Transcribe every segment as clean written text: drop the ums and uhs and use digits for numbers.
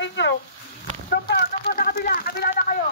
unahin nyo. Doon po sa kabila na kayo.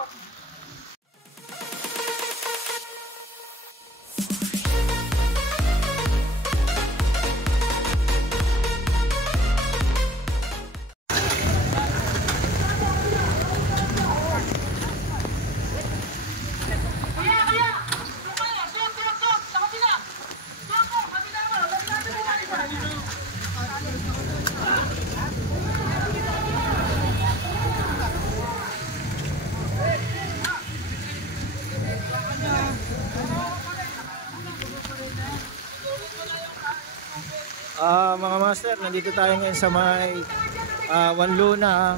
Mga master, nandito tayo ngayon sa may Wanluna,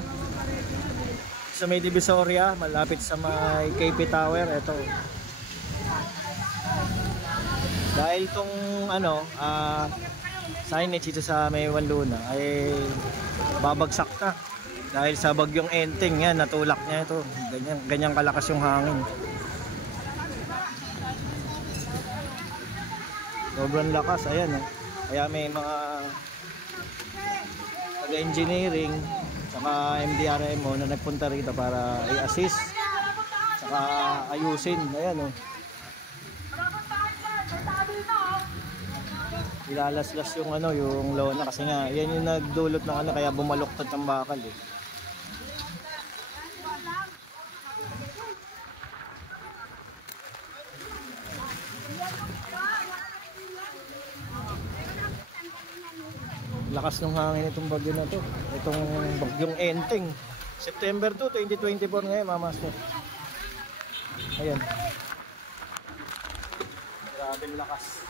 sa may Divisoria, malapit sa may KP Tower. Ito dahil tong signage dito sa may Wanluna ay babagsak na dahil sa bagyong Enteng. Yan, natulak niya ito, ganyan kalakas yung hangin, sobrang lakas. Ayan, kaya may mga taga-engineering saka MDRMO na nagpunta rito para i-assist saka ayusin. Ayan, ilalaslas yung yung lona kasi nga yan yung nagdulot ng kaya bumaluktot ng bakal Lakas ng hangin itong bagyo na to, itong bagyong Enteng. September 2, 2024 ngayon, mga master. Ayan, grabing lakas.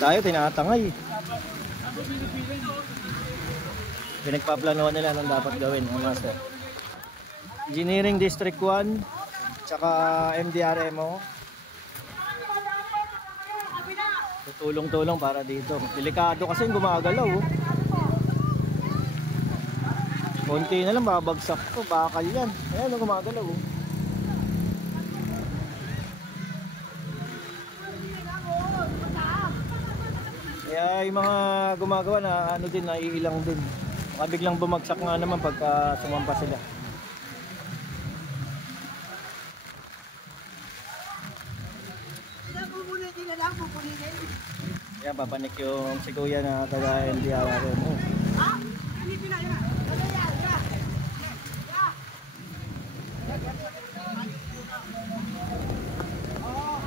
Tayo tinatangay. Pinagpaplanuhan nila anong dapat gawin, mga master. Engineering District 1 tsaka MDRMO tutulong-tulong para dito. Delikado kasi gumagalaw. Konti na lang babagsak to, bakal yan. Ayan, gumagalaw. Kaya yung mga gumagawa na din, naiilang din. Baka biglang bumagsak nga naman pagka sumampa sila. Yan, papanik yung si Kuya na taga MDRMO.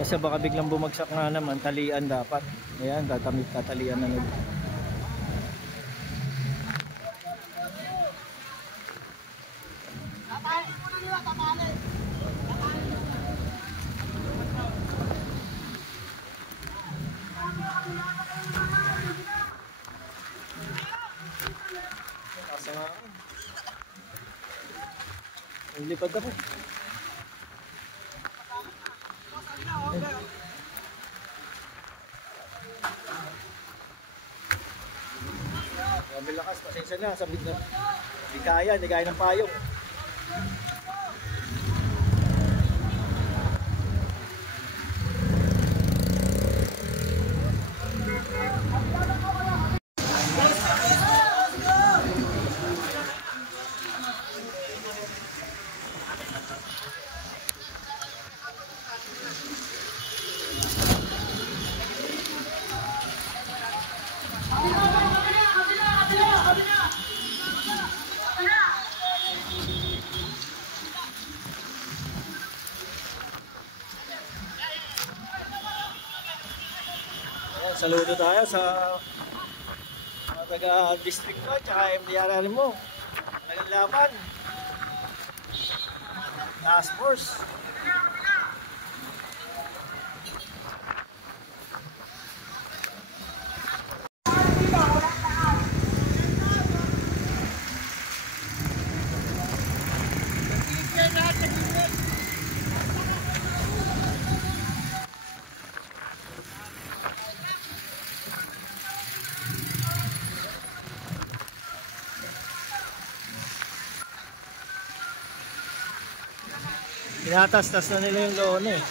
Kasi baka biglang bumagsak nga naman, talian dapat. Ayan, tatalian na nag. Lipad ako. Grabe lakas, pasensya na, sabit na. Hindi kaya ng payong. Saludo tayo sa mga taga-district ko tsaka MDRMO. Naglaban. Task Force. Tinatastas na nila yung loon eh.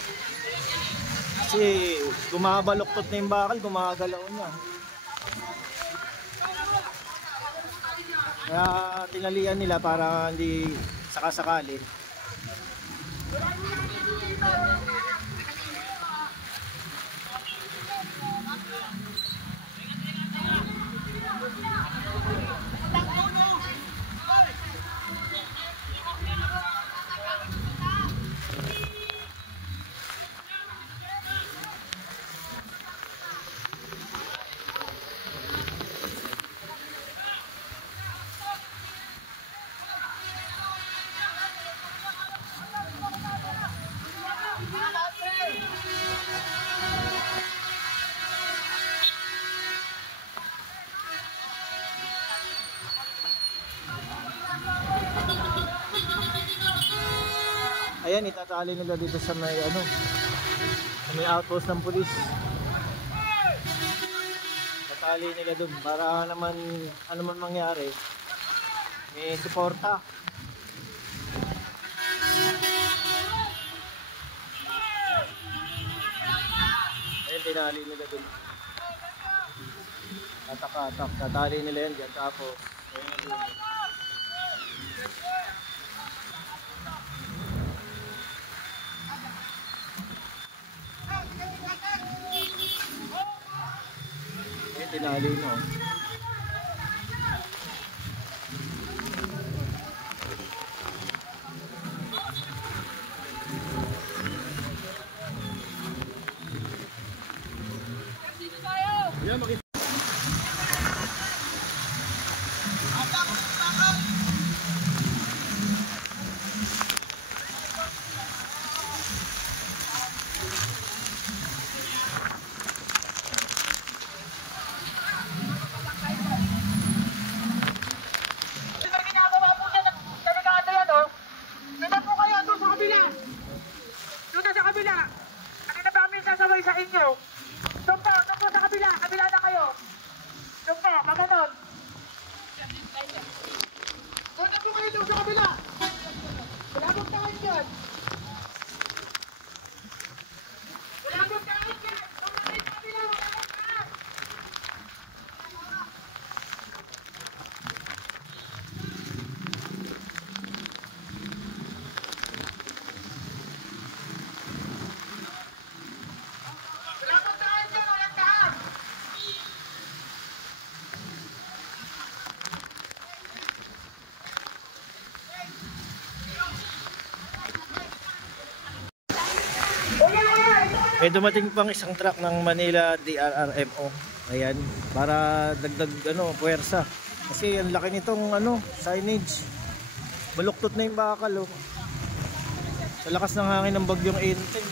Kasi gumabaluktot na yung bakal, gumagalaw na. Kaya tinalian nila para hindi sakasakali. Ayan, itatali nila dito sa may ano, sa may outpost ng pulis. Itatali nila dun para naman ano man mangyari, may suporta. Ayan, tinali nila dun. Katak-katak, tatali nila yan dyan. Tapos ayan dun. Tinali na. Sasabay sa inyo. Doon po sa kabila. Kabila na kayo. Doon po, maganon. Doon po kayo doon sa kabila. Wala mong tahan dyan. Wala mong tahan dyan. Doon na kayo sa kabila. Wala mong tahan. May dumating pang isang truck ng Manila DRRMO. Ayan, para dagdag ano, puwersa. Kasi ang laki nitong ano, signage. Baluktot na yung bakal oh. Sa lakas ng hangin ng bagyong Enteng.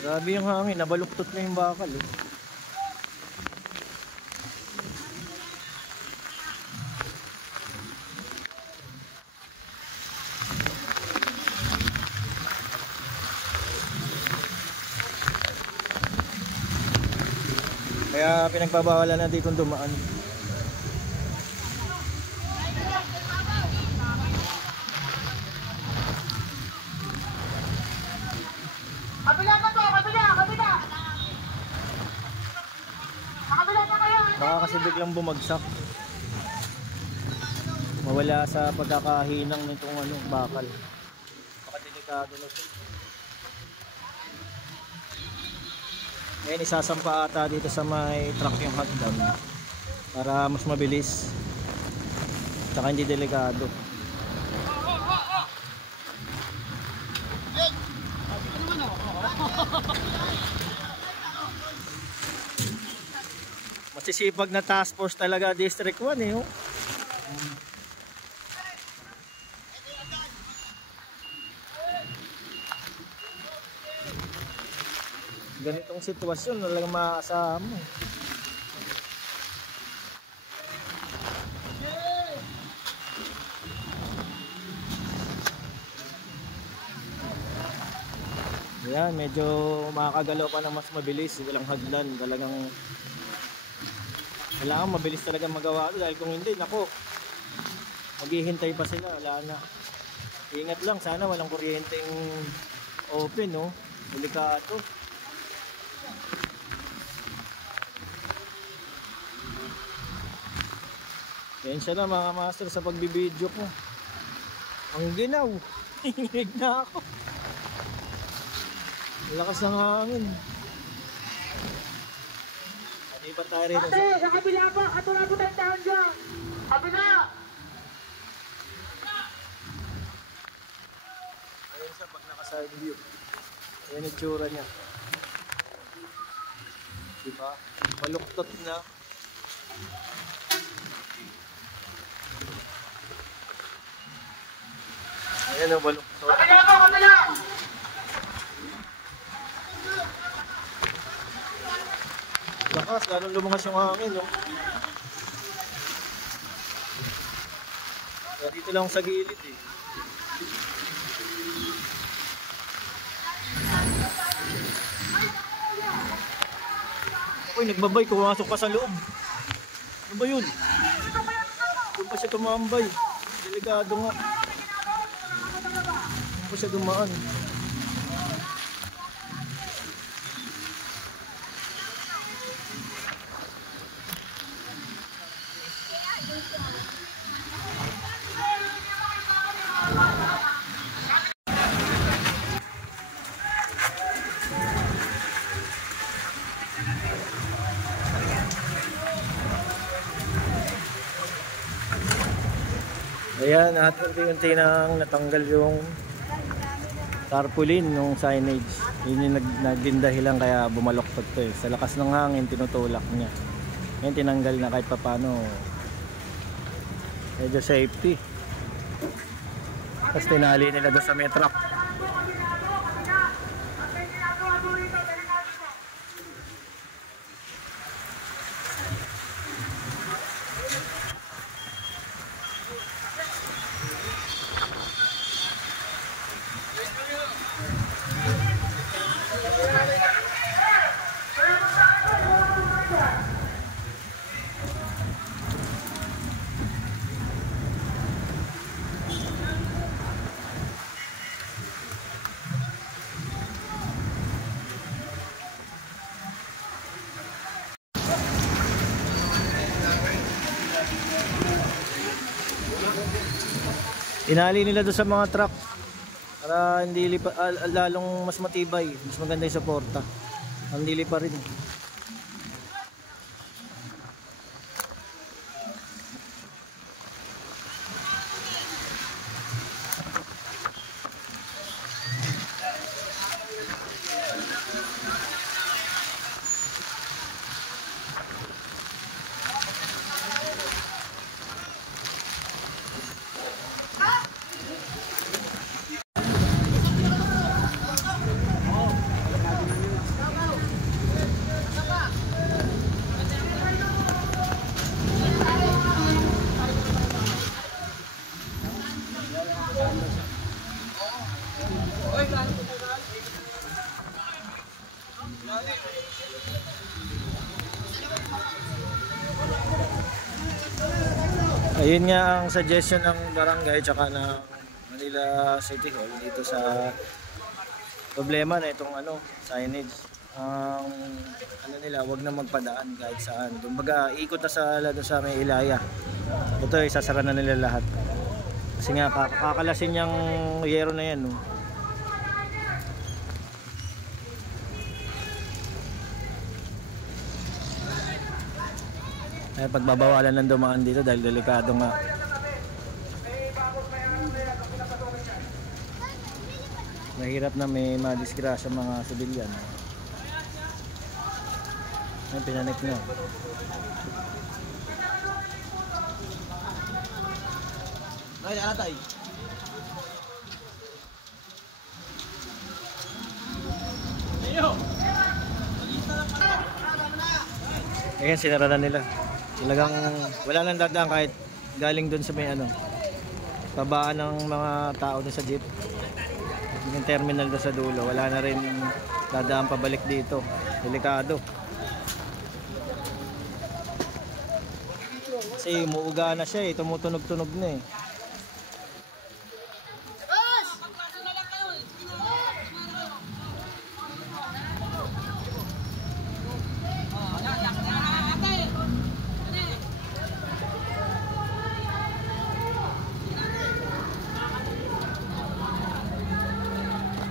Grabe yung hangin, nabaluktot na yung bakal oh. Kaya pinagbabawalan na dito dumaan. Kabila na to, kabila, kabila. Kabila na kayo. Baka kasi biglang bumagsak. Mawala sa pagkakahinang nitong ano, bakal. Baka delikado na ito. Ngayon isasampa ata dito sa may truck yung hagdan para mas mabilis tsaka hindi delikado. Masisipag na task force talaga District 1 eh oh. Ganitong sitwasyon walang maaasahan mo. Yan, medyo makakagalaw pa na mas mabilis, walang hagdan, talagang Kailangan mabilis talaga magawa ito dahil kung hindi, nako, maghihintay pa sila, wala na. Ingat lang, sana walang kuryenteng open, no? Delikado. Kensya na mga master sa pagbibideo ko. Ang ginaw. Hingig na ako. Lakas ng hangin. Lipat tayo rin. Ate, sa kabila po. Ato na po tayong taon dyan. Kabila! Ayun siya pag naka-side view. Ayan yung tsura niya. Diba? Maluktot na. Ayan o, baluktot. Kabila po, kabila! Lakas, lalong lumangas yung hangin, no? Kaya dito lang sa gilid, eh. Ako'y nagbabay, pumasok pa sa loob. Ano ba yun? Doon pa siya tumambay. Delikado nga. Doon pa siya dumaan. Ayan, at unti-unti nang natanggal yung tarpaulin ng signage. Yun yung naging dahilan kaya bumaloktot to eh. Sa lakas ng hangin, tinutulak niya. Ngayon tinanggal na kahit papano. Medyo safety. Tapos tinali nila doon sa may truck. Inali nila doon sa mga truck para hindi lalong mas matibay, mas maganda yung suporta. Hindi pa rin. Ayun nga ang suggestion ng barangay tsaka ng Manila City Hall dito sa problema na itong signage. Ano nila, wag na magpadaan kahit saan. Kumbaga ikot na sa may Ilaya. Ito isasara na nila lahat. Kasi nga kakalasin yung yero na yan, no. Ay pagbabawalan ng dumaan dito dahil delikado nga. Mahirap na may madisgrasya mga sibilyan. Ay pinanik na. Ay, atay. Ayan, sinara na nila. Talagang wala nang dadaan kahit galing doon sa may tabaan ng mga tao doon sa jeep. Yung terminal doon sa dulo, wala na rin dadaan pabalik dito. Delikado. Kasi muuga na siya eh, tumutunog-tunog na eh.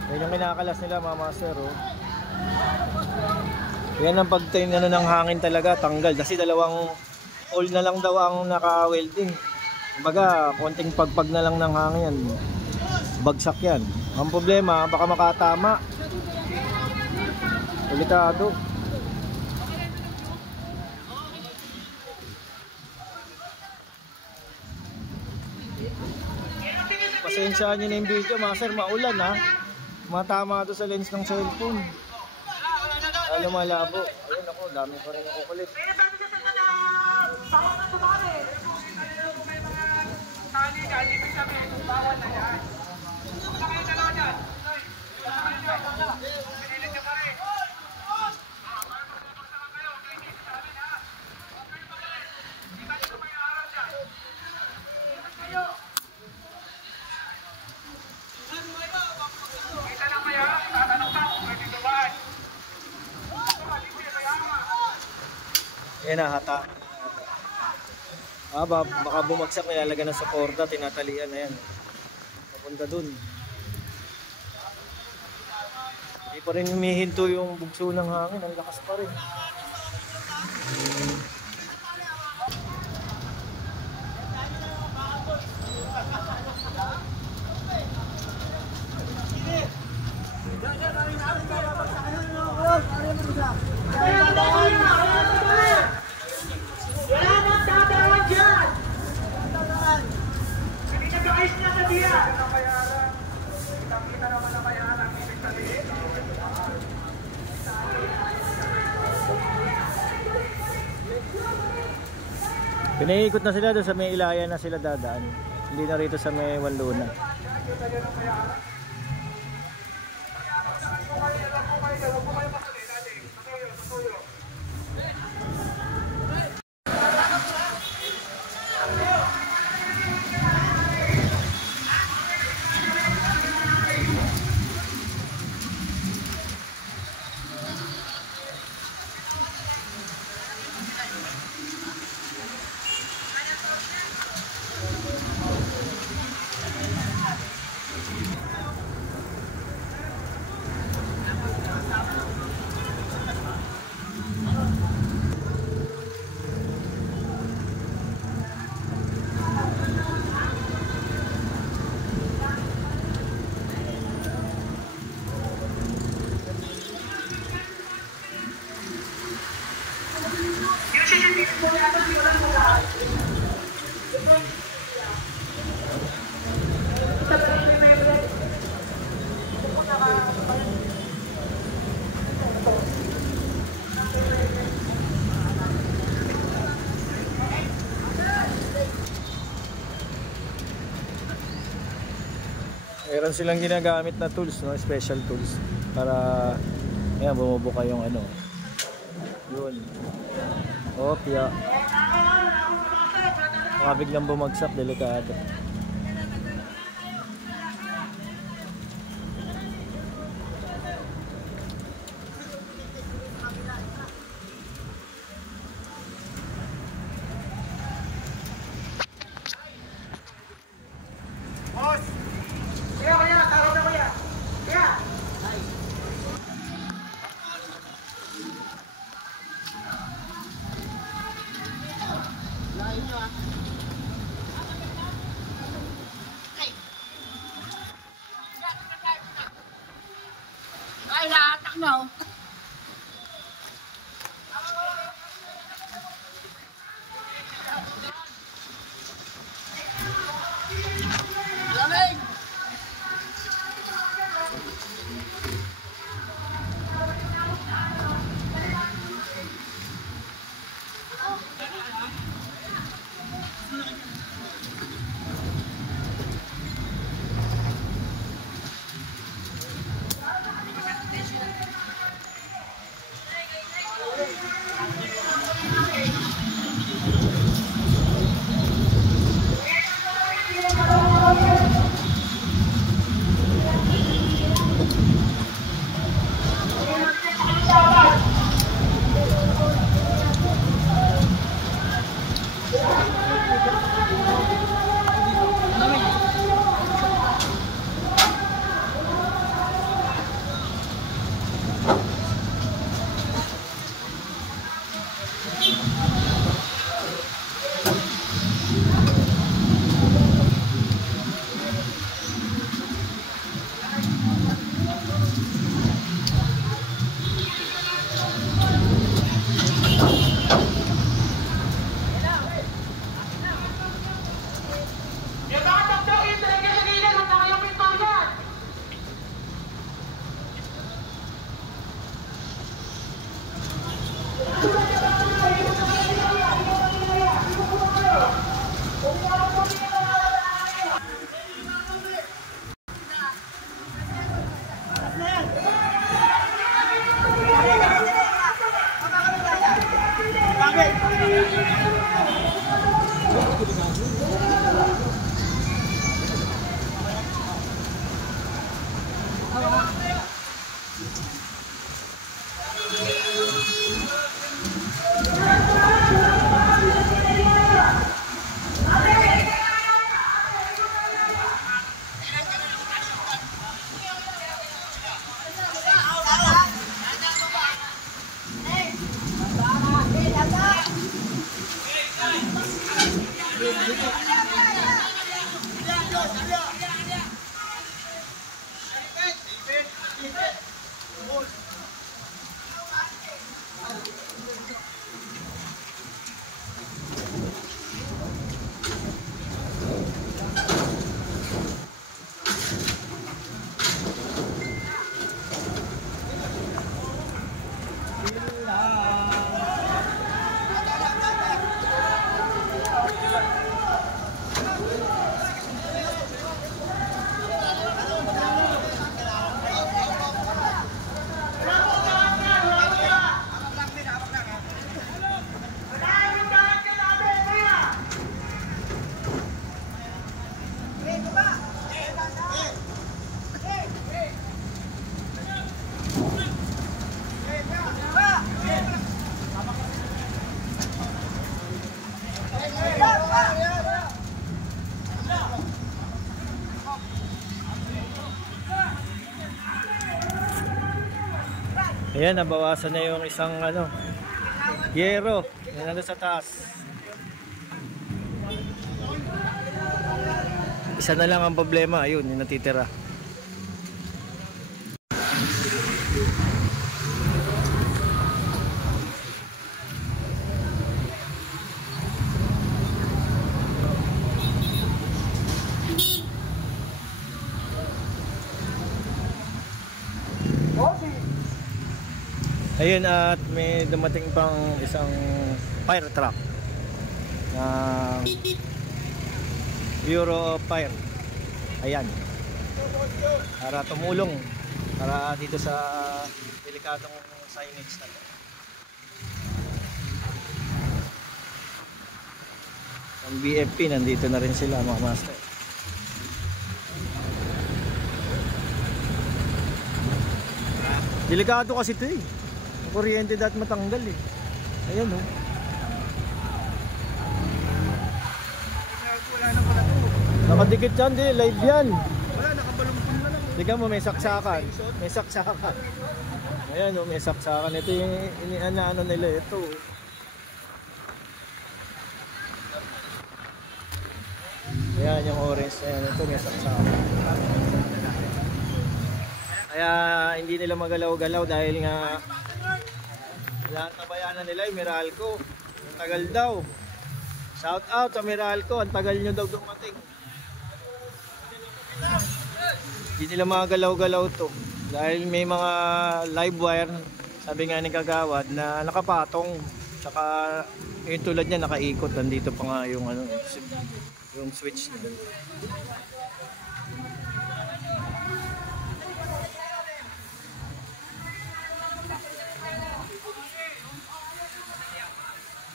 Yan yung kinakalas nila mga master oh. Yan ang pagtain ano ng hangin talaga, tanggal. Kasi dalawang hole na lang daw ang naka-welding. Kumbaga, konting pagpag na lang ng hangin. Bagsak yan. Ang problema, baka makatama. Delikado. Pasensyahan nyo na yung video, master, maulan ha. Matama ito sa lens ng cellphone. Ano malabo. Ayun ako, dami pa rin ako kulit. Yan na, hata. Baka bumagsak, nilalagyan ng suporta, tinatalian na yan. Papunta dun. Hindi pa rin humihinto yung bugso ng hangin, ang lakas pa rin. Pinaikot na sila doon sa may Ilaya na sila dadaan. Hindi na rito sa may Wanluna. Meron silang ginagamit na tools, no? Special tools para ayan, bumubuka yung ano. Yun. Opya. Baka biglang bumagsak, delikado. Ay, latak na oh. Lamig! Ayan, nabawasan na yung isang ano, yero. Yan nandun sa taas. Isa na lang ang problema, ayun, yung natitira. Ayun, at may dumating pang isang fire truck na Bureau of Fire. Ayan, para tumulong para dito sa delikadong signage na to. Ang BFP nandito na rin sila, mga master. Delikado kasi ito eh. Kuryente dapat matanggal eh. Ayan oh. Nakadikit yan, di live yan. Wala, nakabalumpon na lang. Tignan mo, may saksakan. May saksakan. Ayan oh, may saksakan. Ito yung iniano nila ito. Ayan yung orange. Ayan, ito may saksakan. Kaya hindi nila magalaw-galaw dahil nga lahat na bayanan nila yung Meralco. Ang tagal daw. Shout out sa Meralco, ang tagal nyo daw dumating. Hindi nila magalaw-galaw to dahil may mga live wire, sabi nga ni Kagawad, na nakapatong. Saka yung tulad niya nakaikot. Nandito pa nga yung ano, yung switch niya.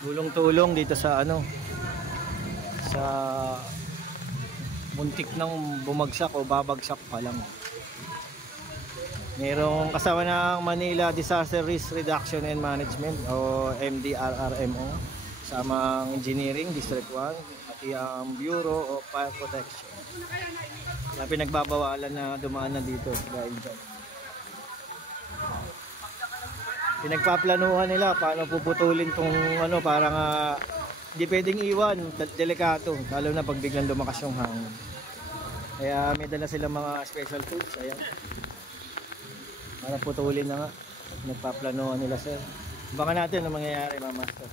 Tulong-tulong dito sa ano, sa muntik nang bumagsak o babagsak pa lang. Merong kasama ng Manila Disaster Risk Reduction and Management o MDRRMO, sama ang Engineering District 1 at ang Bureau of Fire Protection. Kaya pinagbabawalan na dumaan na dito dahil dyan. Pinagpaplanuhan nila paano puputulin tong ano, para nga hindi pwedeng iwan, delikato, lalo na pag biglang lumakas yung hangin. Kaya may dala silang mga special tools, ayan, para putulin na nga. Nagpaplanuhan nila sir. Baka natin ano mangyayari, mga master.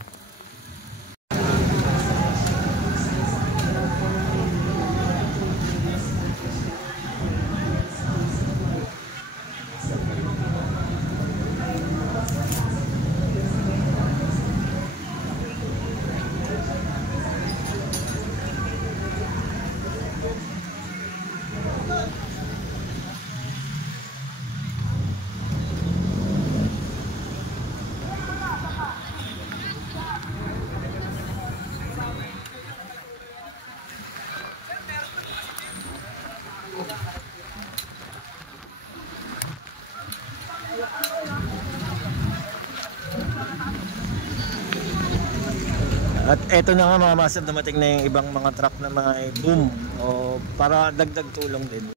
At eto na nga mga master, dumating na yung ibang mga truck na mga boom o para dagdag tulong din.